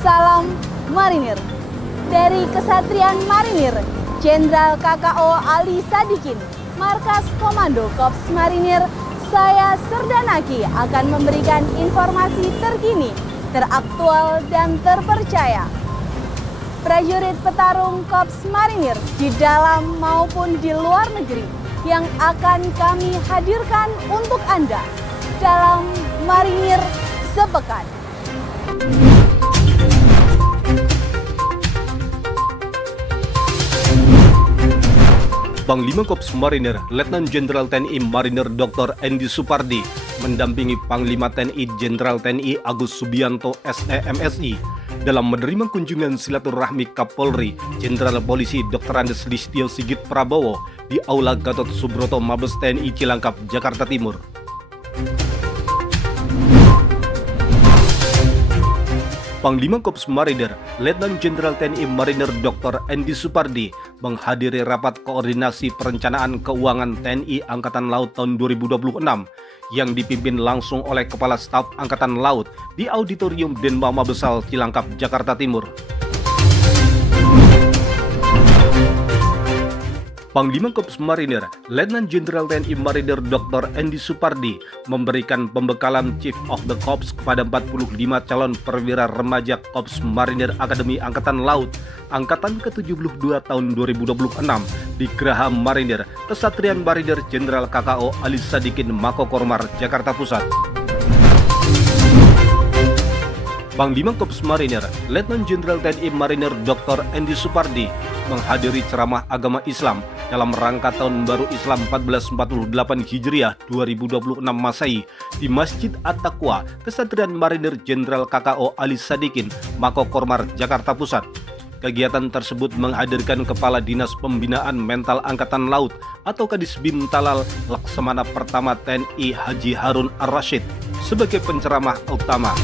Salam Marinir. Dari Kesatrian Marinir, Jenderal KKO Ali Sadikin, Markas Komando Kops Marinir, saya Serdanaki akan memberikan informasi terkini, teraktual dan terpercaya. Prajurit petarung Kops Marinir di dalam maupun di luar negeri yang akan kami hadirkan untuk Anda dalam Marinir Sepekan. Panglima Kops Marinir Letnan Jenderal TNI Marinir Dr. Andy Supardi mendampingi Panglima TNI Jenderal TNI Agus Subianto SEMSI dalam menerima kunjungan silaturahmi Kapolri Jenderal Polisi Dr. Andes Listio Sigit Prabowo di Aula Gatot Subroto Mabes TNI Cilangkap, Jakarta Timur. Panglima Kops Marinir Letnan Jenderal TNI Marinir Dr. Andy Supardi menghadiri rapat koordinasi perencanaan keuangan TNI Angkatan Laut tahun 2026 yang dipimpin langsung oleh Kepala Staf Angkatan Laut di Auditorium Denma Mabesal Cilangkap, Jakarta Timur. Panglima Kops Marinir Letnan Jenderal TNI Marinir Dr. Andy Supardi memberikan pembekalan Chief of the Corps kepada 45 calon perwira remaja Kops Marinir Akademi Angkatan Laut Angkatan ke-72 tahun 2026 di Geraha Marinir Kesatrian Marinir Jenderal KKO Ali Sadikin Mako Kormar, Jakarta Pusat. Panglima Kops Marinir Letnan Jenderal TNI Marinir Dr. Andy Supardi menghadiri ceramah agama Islam dalam rangka Tahun Baru Islam 1448 Hijriah 2026 Masehi di Masjid At-Taqwa Kesatrian Marinir Jenderal KKO Ali Sadikin Mako Kormar, Jakarta Pusat. Kegiatan tersebut menghadirkan Kepala Dinas Pembinaan Mental Angkatan Laut atau Kadis Bim Talal Laksamana Pertama TNI Haji Harun Ar-Rasyid sebagai penceramah utama.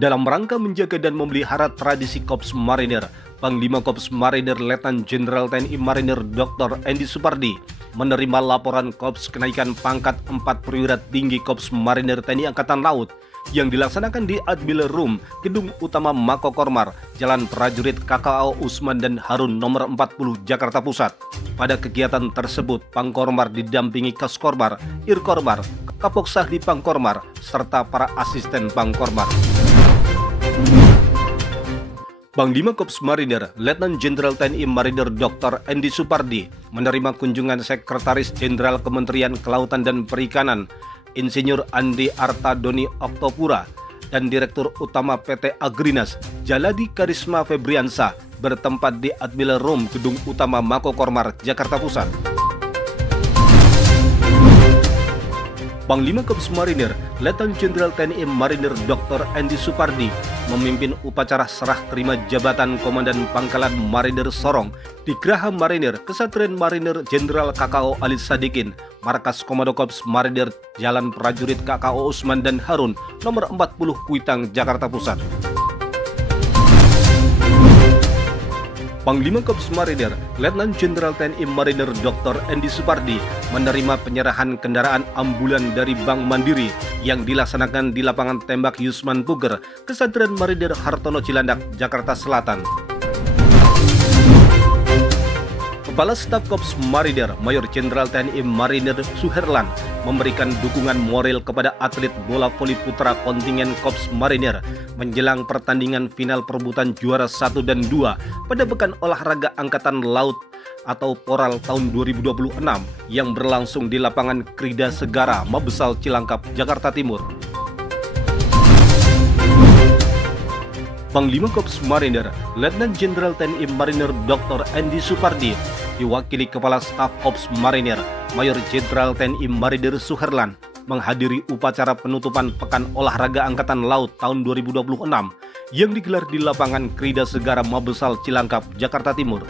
Dalam rangka menjaga dan memelihara tradisi Kops Marinir, Panglima Kops Marinir Letnan Jenderal TNI Marinir Dr. Andy Supardi menerima laporan Kops kenaikan pangkat 4 perwira tinggi Kops Marinir TNI Angkatan Laut yang dilaksanakan di Admil Room, Gedung Utama Mako Kormar, Jalan Prajurit KKO Usman dan Harun nomor 40, Jakarta Pusat. Pada kegiatan tersebut, Pangkormar didampingi Kaskormar, Irkormar, Kapoksah di Pangkormar, serta para asisten Pangkormar. Panglima Kops Marinir Letnan Jenderal TNI Marinir Dr. Andy Supardi menerima kunjungan Sekretaris Jenderal Kementerian Kelautan dan Perikanan Insinyur Andi Arta Doni Oktopura dan Direktur Utama PT Agrinas Jaladi Karisma Febriansa bertempat di Admil Room Gedung Utama Mako Kormar, Jakarta Pusat. Panglima Kops Marinir Letnan Jenderal TNI Marinir Dr. Andy Supardi memimpin upacara serah terima jabatan Komandan Pangkalan Marinir Sorong di Geraha Marinir Kesatrian Marinir Jenderal KKO Ali Sadikin, Markas Komando Kops Marinir Jalan Prajurit KKO Usman dan Harun nomor 40 Kuitang, Jakarta Pusat. Panglima Kops Marinir Letnan Jenderal TNI Marinir Dr. Andy Supardi menerima penyerahan kendaraan ambulan dari Bank Mandiri yang dilaksanakan di lapangan tembak Yusman Puger, Kesatrian Marinir Hartono Cilandak, Jakarta Selatan. Kepala Staf Kops Marinir Mayor Jenderal TNI Marinir Suherlan memberikan dukungan moral kepada atlet bola voli putra kontingen Kops Marinir menjelang pertandingan final perebutan juara 1 dan 2 pada Pekan Olahraga Angkatan Laut atau Poral tahun 2026 yang berlangsung di lapangan Krida Segara, Mabesal Cilangkap, Jakarta Timur. Panglima Kops Marinir Letnan Jenderal TNI Marinir Dr. Andy Supardi diwakili Kepala Staf Kops Marinir Mayor Jenderal TNI Marinir Suherlan menghadiri upacara penutupan Pekan Olahraga Angkatan Laut tahun 2026 yang digelar di lapangan Krida Segara Mabesal Cilangkap, Jakarta Timur.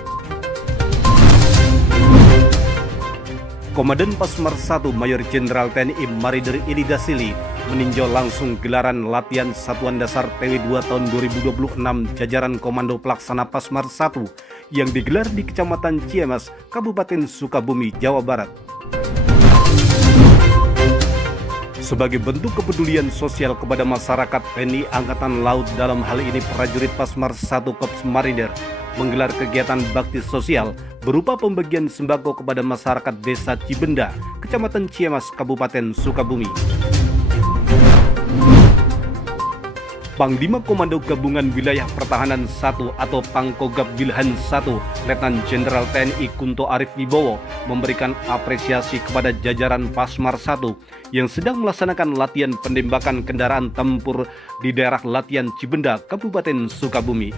Komandan Pasmar 1 Mayor Jenderal TNI Marinir Ili Dasili meninjau langsung gelaran latihan Satuan Dasar TW2 tahun 2026 jajaran Komando Pelaksana Pasmar 1 yang digelar di Kecamatan Ciamas, Kabupaten Sukabumi, Jawa Barat. Sebagai bentuk kepedulian sosial kepada masyarakat, TNI Angkatan Laut dalam hal ini prajurit Pasmar 1 Korps Marinir menggelar kegiatan bakti sosial berupa pembagian sembako kepada masyarakat Desa Cibenda, Kecamatan Ciamas, Kabupaten Sukabumi. Panglima Komando Gabungan Wilayah Pertahanan 1 atau Pangkogab Wilhan 1, Letnan Jenderal TNI Kunto Arif Wibowo memberikan apresiasi kepada jajaran Pasmar 1 yang sedang melaksanakan latihan penembakan kendaraan tempur di daerah latihan Cibenda, Kabupaten Sukabumi.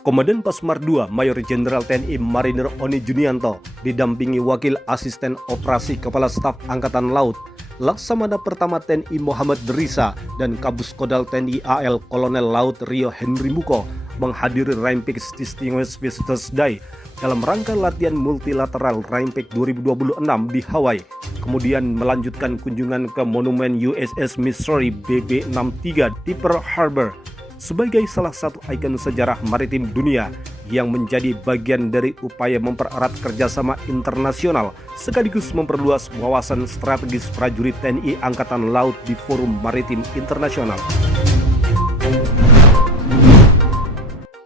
Komandan Pasmar 2 Mayor Jenderal TNI Marinir Oni Junianto didampingi Wakil Asisten Operasi Kepala Staf Angkatan Laut Laksamana Pertama TNI Muhammad Derisa dan Kabus Kodal TNI AL Kolonel Laut Rio Henry Muko menghadiri Rhinepex Distinguished Visitors Day dalam rangka latihan multilateral Rhinepex 2026 di Hawaii, kemudian melanjutkan kunjungan ke Monumen USS Missouri BB-63 di Pearl Harbor sebagai salah satu ikon sejarah maritim dunia yang menjadi bagian dari upaya mempererat kerjasama internasional sekaligus memperluas wawasan strategis prajurit TNI Angkatan Laut di forum maritim internasional.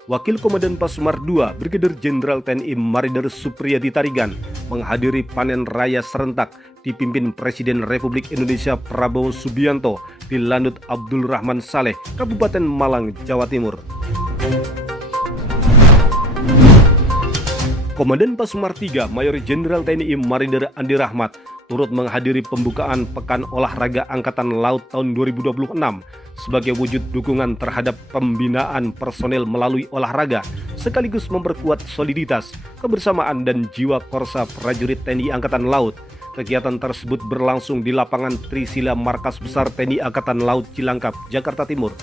Wakil Komandan Pasmar 2 Brigadir Jenderal TNI Marinir Supriyadi Tarigan menghadiri panen raya serentak dipimpin Presiden Republik Indonesia Prabowo Subianto di Lanut Abdul Rahman Saleh, Kabupaten Malang, Jawa Timur. Komandan Pasmar 3 Mayor Jenderal TNI Marinir Andi Rahmat turut menghadiri pembukaan Pekan Olahraga Angkatan Laut tahun 2026 sebagai wujud dukungan terhadap pembinaan personel melalui olahraga sekaligus memperkuat soliditas, kebersamaan dan jiwa korsa prajurit TNI Angkatan Laut. Kegiatan tersebut berlangsung di lapangan Trisila Markas Besar TNI Angkatan Laut Cilangkap, Jakarta Timur.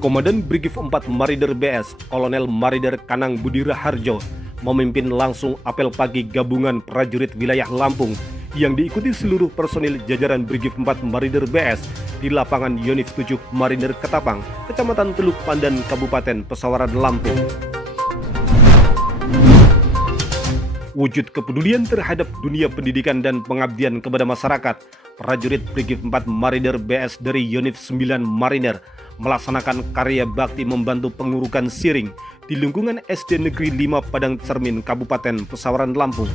Komandan Brigif 4 Marinir BS Kolonel Marinir Kanang Budi Raharjo memimpin langsung apel pagi gabungan prajurit wilayah Lampung yang diikuti seluruh personil jajaran Brigif 4 Marinir BS di lapangan Yonif 7 Marinir Ketapang, Kecamatan Teluk Pandan, Kabupaten Pesawaran, Lampung. Wujud kepedulian terhadap dunia pendidikan dan pengabdian kepada masyarakat, prajurit Brigif 4 Marinir BS dari Yonif 9 Marinir melaksanakan karya bakti membantu pengurukan siring di lingkungan SD Negeri 5 Padang Cermin, Kabupaten Pesawaran, Lampung.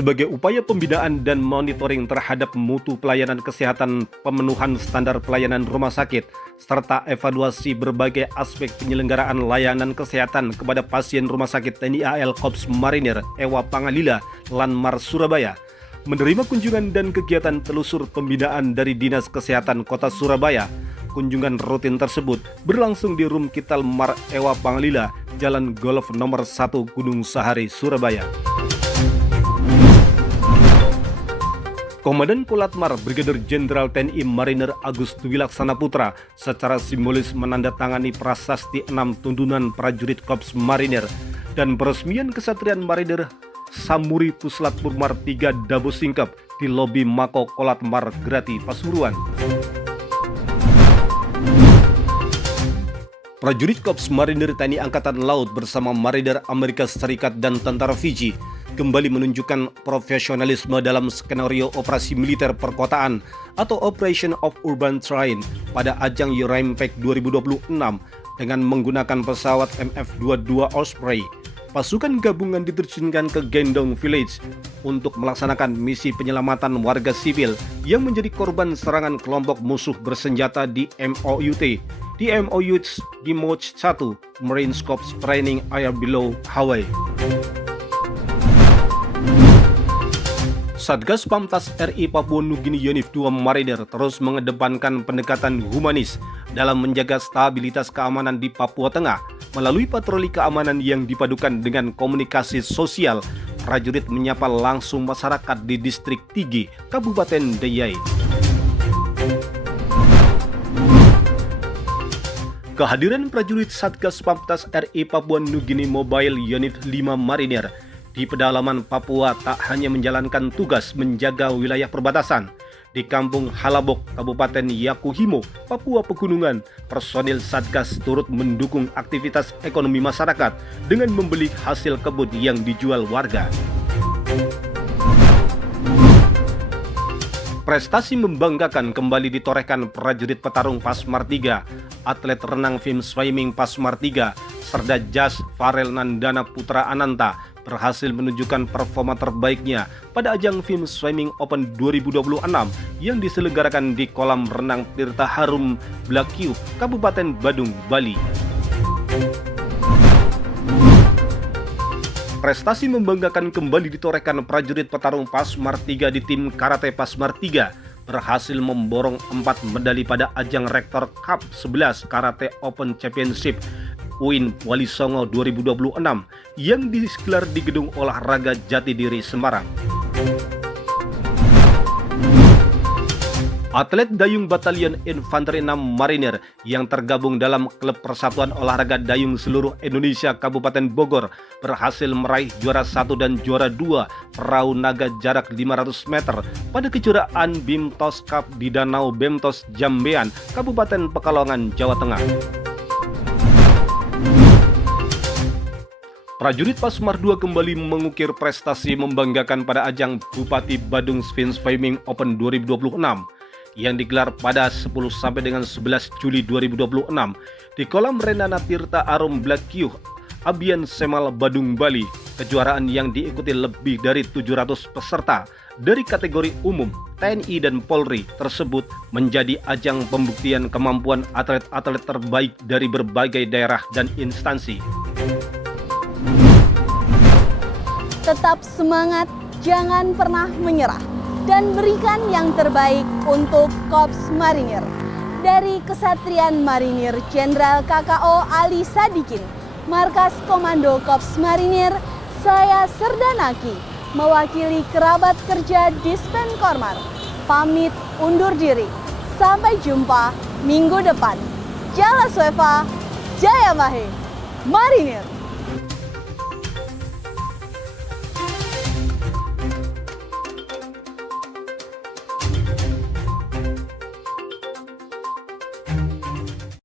Sebagai upaya pembinaan dan monitoring terhadap mutu pelayanan kesehatan, pemenuhan standar pelayanan rumah sakit, serta evaluasi berbagai aspek penyelenggaraan layanan kesehatan kepada pasien rumah sakit TNI AL Korps Marinir Ewa Pangalila, Lanmar, Surabaya, menerima kunjungan dan kegiatan telusur pembinaan dari Dinas Kesehatan Kota Surabaya. Kunjungan rutin tersebut berlangsung di Rum Kital Mar Ewa Pangalila, Jalan Golf Nomor 1 Gunung Sahari, Surabaya. Komandan Kolatmar Brigadir Jenderal TNI Marinir Agus Dwilaksana Putra secara simbolis menandatangani prasasti 6 tuntunan prajurit Korps Marinir dan peresmian Kesatrian Marinir Samuri Puslat Purmar 3 Dabo Singkep di lobi Mako Kolatmar Grati, Pasuruan. Prajurit Korps Marinir TNI Angkatan Laut bersama Marinir Amerika Serikat dan Tentara Fiji kembali menunjukkan profesionalisme dalam skenario operasi militer perkotaan atau Operation of Urban Terrain pada ajang Rhinepex 2026 dengan menggunakan pesawat MF-22 Osprey. Pasukan gabungan diterjunkan ke Gendong Village untuk melaksanakan misi penyelamatan warga sipil yang menjadi korban serangan kelompok musuh bersenjata di MOUT. Di MOUT di Moch 1 Marine Corps Training Area Below Hawaii. Satgas Pamtas RI Papua Nugini Yonif II Marinir terus mengedepankan pendekatan humanis dalam menjaga stabilitas keamanan di Papua Tengah. Melalui patroli keamanan yang dipadukan dengan komunikasi sosial, prajurit menyapa langsung masyarakat di Distrik Tigi, Kabupaten Deiyai. Kehadiran prajurit Satgas Pamtas RI Papua Nugini Mobile Unit 5 Marinir di pedalaman Papua tak hanya menjalankan tugas menjaga wilayah perbatasan. Di Kampung Halabok, Kabupaten Yakuhimo, Papua Pegunungan, personil Satgas turut mendukung aktivitas ekonomi masyarakat dengan membeli hasil kebun yang dijual warga. Prestasi membanggakan kembali ditorehkan prajurit petarung Pasmar 3, atlet renang film swimming Pasmar 3, Serda Jas Farel Nandana Putra Ananta berhasil menunjukkan performa terbaiknya pada ajang film swimming Open 2026 yang diselenggarakan di kolam renang Tirta Harum Blakiu, Kabupaten Badung, Bali. Prestasi membanggakan kembali ditorehkan prajurit petarung Pasmar 3 di tim Karate Pasmar 3 berhasil memborong 4 medali pada ajang Rektor Cup 11 Karate Open Championship UIN Wali Songo 2026 yang digelar di Gedung Olahraga Jatidiri, Semarang. Atlet Dayung Batalion Infanteri 6 Marinir yang tergabung dalam Klub Persatuan Olahraga Dayung Seluruh Indonesia Kabupaten Bogor berhasil meraih juara 1 dan juara 2 perahu naga jarak 500 meter pada kejuaraan Bimtos Cup di Danau Bemtos Jambean, Kabupaten Pekalongan, Jawa Tengah. Prajurit Pasmar 2 kembali mengukir prestasi membanggakan pada ajang Bupati Badung Film Swimming Open 2026 yang digelar pada 10 sampai dengan 11 Juli 2026 di kolam renang Tirta Harum Blakiu, Abian Semal, Badung, Bali. Kejuaraan yang diikuti lebih dari 700 peserta dari kategori umum, TNI dan Polri tersebut menjadi ajang pembuktian kemampuan atlet-atlet terbaik dari berbagai daerah dan instansi. Tetap semangat, jangan pernah menyerah, dan berikan yang terbaik untuk Korps Marinir. Dari Kesatrian Marinir Jenderal KKO Ali Sadikin, Markas Komando Korps Marinir, saya Serdanaki, mewakili kerabat kerja Dispenkormar, pamit undur diri. Sampai jumpa minggu depan. Jala Sweva, Jaya Mahe, Marinir.